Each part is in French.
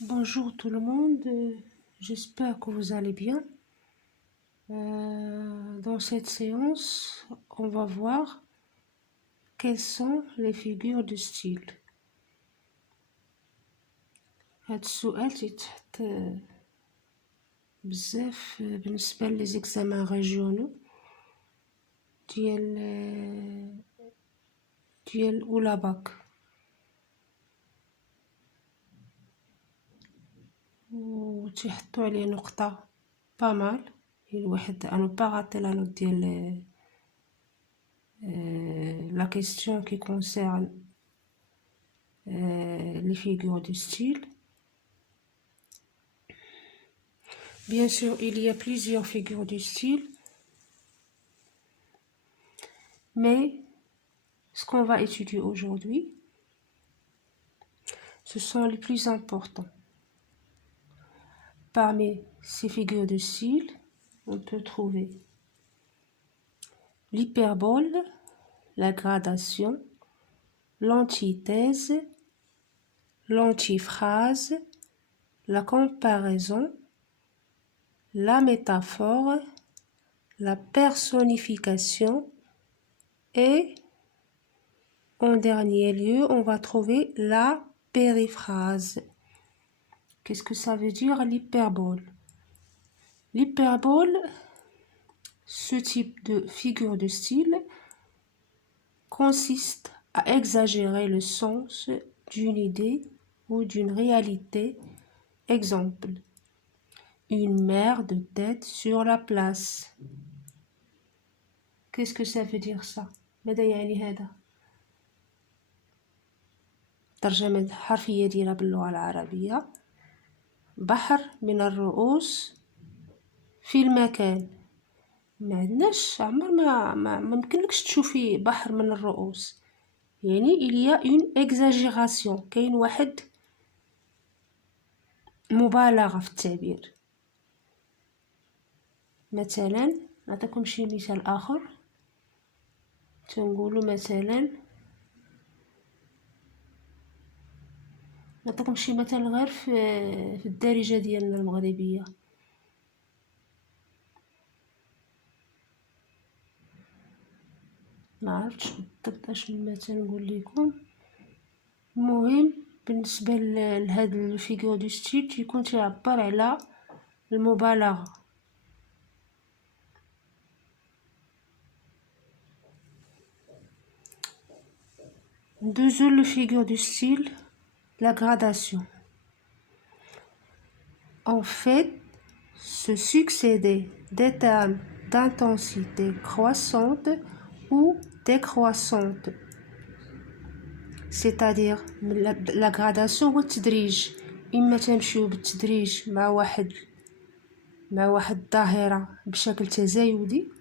Bonjour tout le monde, j'espère que vous allez bien. Dans cette séance, on va voir quelles sont les figures de style. هاد السؤال تيتحط بزاف بالنسبة لي زيكزامان ريجيونو ديال أولى باك، و تيحطو عليه نقطة بامال، الواحد أنو با غاطي لا نوت ديال la question qui concerne les figures de style. Bien sûr, il y a plusieurs figures de style, mais ce qu'on va étudier aujourd'hui, ce sont les plus importants. Parmi ces figures de style, on peut trouver l'hyperbole, la gradation, l'antithèse, l'antiphrase, la comparaison, la métaphore, la personnification et en dernier lieu, on va trouver la périphrase. Qu'est-ce que ça veut dire l'hyperbole? L'hyperbole, ce type de figure de style, consiste à exagérer le sens d'une idée ou d'une réalité. Exemple, une mère de tête sur la place. Qu'est-ce que ça veut dire ça? ماذا يعني هذا؟ الترجمة الحرفية ديالها باللغة العربية: بحر من الرؤوس في المكان. ما عندناش عمر ما ممكنلكش تشوفي بحر من الرؤوس، يعني il y a une exagération، كاين واحد مبالغة في التعبير. مثلا نعطيكم شي مثال آخر، تنقولوا مثلا نعطيكم شي مثال غير في الدارجة ديالنا المغربية. ما عرفتش بالضبط اش المثال نقول لكم. المهم بالنسبة لهاد الفيغور دو ستيل تيكون تيعبر على المبالغة. Deuxième figure du style, la gradation. En fait, ce succédé des termes d'intensité croissante ou décroissante. C'est-à-dire la gradation هو التدريج، إما تمشيو بالتدريج مع واحد الظاهرة بشكل تزايدي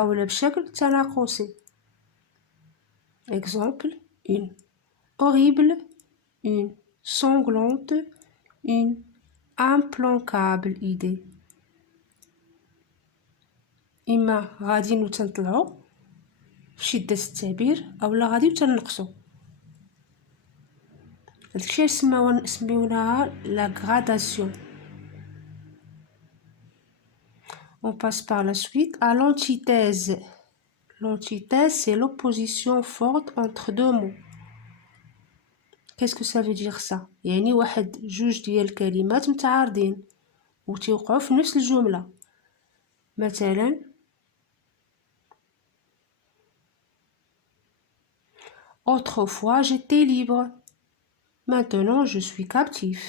أو بشكل تناقصي. Exemple, une horrible, une sanglante, une implacable idée. إما غادي تنطلعو في شدة التعبير أولا غادي تنقصو. هادشي سميوناها la gradation. On passe par la suite à l'antithèse. L'antithèse, c'est l'opposition forte entre deux mots. Qu'est-ce que ça veut dire ça؟ يعني واحد جوج ديال الكلمات متعارضين وتيوقعوا في نفس الجملة. مثلا autrefois j'étais libre, maintenant je suis captif.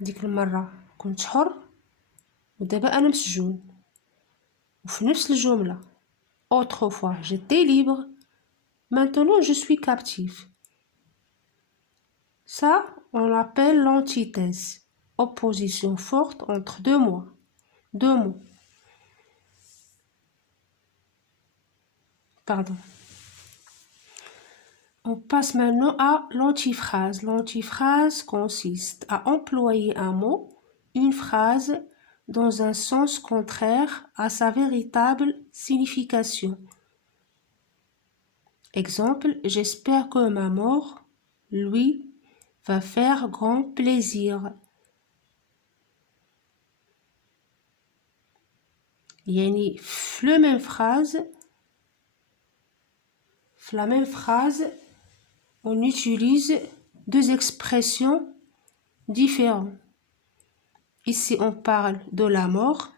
ديك المرة كنت حر ودابا أنا مسجون. وفي نفس الجملة autrefois j'étais libre, maintenant je suis captif. Ça, on l'appelle l'antithèse. Opposition forte entre deux mots. Pardon. On passe maintenant à l'antiphrase. L'antiphrase consiste à employer un mot, une phrase, dans un sens contraire à sa véritable signification. Exemple, j'espère que ma mort lui va faire grand plaisir. يعني في la même phrase, on utilise deux expressions différentes. Ici, on parle de la mort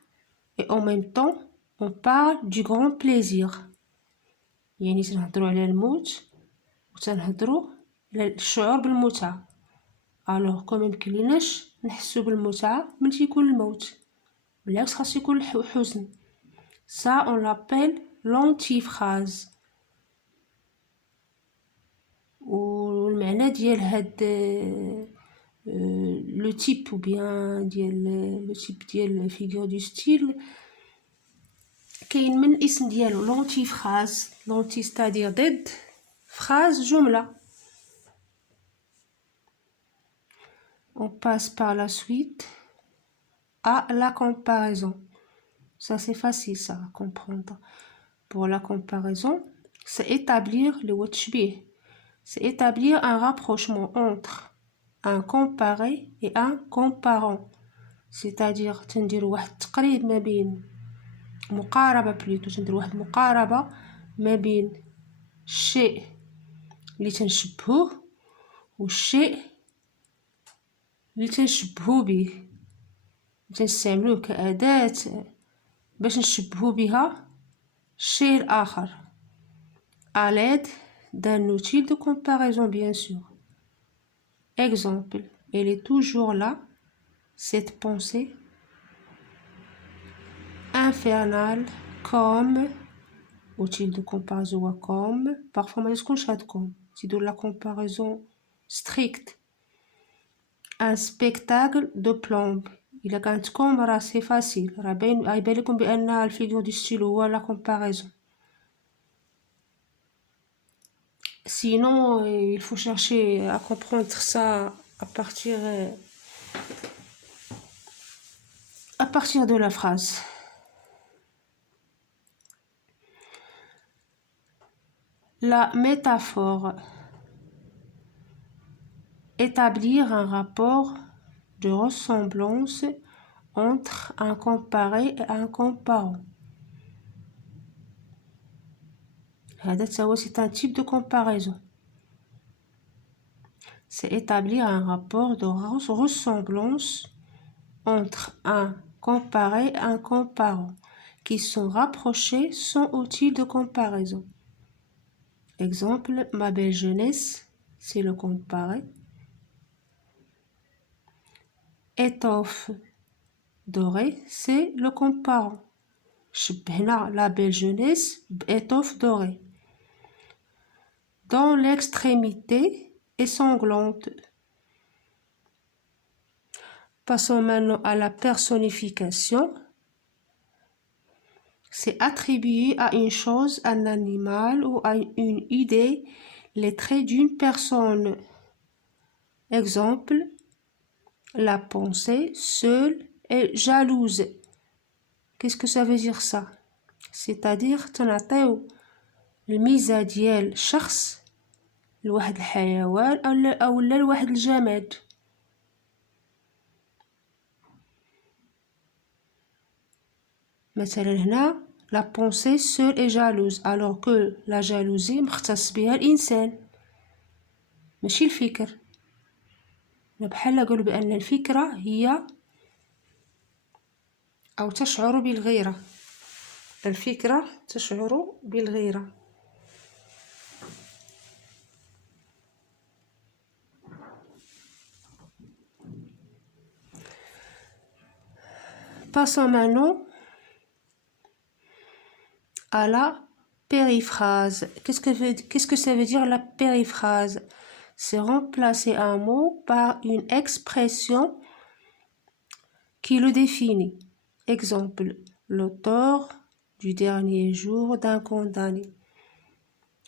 et en même temps, on parle du grand plaisir. يعني تنهضروا على الموت وتنهضروا على الشعور بالمتعة. الوغ كو ميمكنلناش نحسو بالمتعة من تيكون الموت، بالعكس خاصو يكون الحزن. Ça on l'appelle l'antiphrase. والمعنى ديال هاد لو تيب ou bien ديال لو تيب ديال فيغور دو ستيل كاين من اسم ديالو لونتيفراز. لونتي ستادير ضد، phrase جملة. On passe par la suite à la comparaison. Ça c'est facile ça à comprendre. Pour la comparaison, c'est établir le وتشبيه. C'est établir un rapprochement entre un comparé et un comparant. C'est-à-dire تنديروا واحد التقريب ما بين مقاربة بليتو تنديروا واحد المقاربة ما بين الشيء اللي تنشبهوه والشيء اللي تنشبهو به، تنستعملوه كأداة باش نشبهو بها الشيء الآخر à l'aide d'un outil de comparaison bien sûr. Exemple, elle est toujours là, cette pensée infernale comme outil de comparaison comme parfois ما تكونش هاد comme تيدير la comparaison stricte. Un spectacle de plomb. إلا كانت كوم راه سي فاسيل، راه يبان لكم بأن الفيغور دو ستيل هو لا comparaison. Sinon, il faut chercher à comprendre ça à partir de la phrase. La métaphore. Établir un rapport de ressemblance entre un comparé et un comparant. C'est un type de comparaison. C'est établir un rapport de ressemblance entre un comparé et un comparant qui sont rapprochés sans outil de comparaison. Exemple, ma belle jeunesse, c'est le comparé. Étoffe dorée, c'est le comparant. شبهنا la belle jeunesse بإطوف dorée. Dans l'extrémité sanglante. Passons maintenant à la personnification. C'est attribuer à une chose, un animal ou à une idée les traits d'une personne. Exemple, la pensée seule est jalouse. Qu'est-ce que ça veut dire ça? C'est-à-dire تنعطيو الميزة ديال شخص لواحد الحيوان أو لواحد الجماد. مثلا هنا la pensée seule est jalouse alors que la jalousie مختص بها الإنسان ماشي الفكر. بحال نقول بأن الفكرة هي أو تشعر بالغيرة. الفكرة تشعر بالغيرة. Passons maintenant à la périphrase. Qu'est-ce que ça veut dire la périphrase? C'est remplacer un mot par une expression qui le définit. Exemple, l'auteur du dernier jour d'un condamné.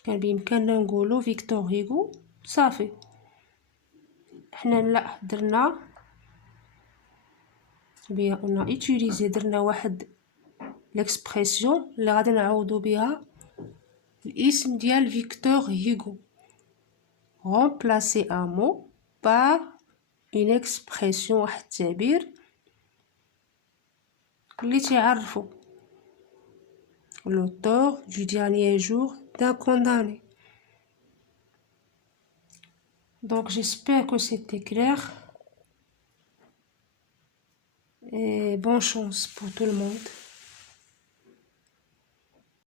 كان بإمكاننا نقولو فيكتور هيغو صافي. حنا لا درنا بيان on a utilisé درنا واحد l'expression اللي غادي نعوضو بها الاسم ديال Victor Hugo. Remplacer un mot par une expression واحد التعبير اللي تعرفو l'auteur du dernier jour d'un condamné. Donc j'espère que c'était clair et bonne chance pour tout le monde.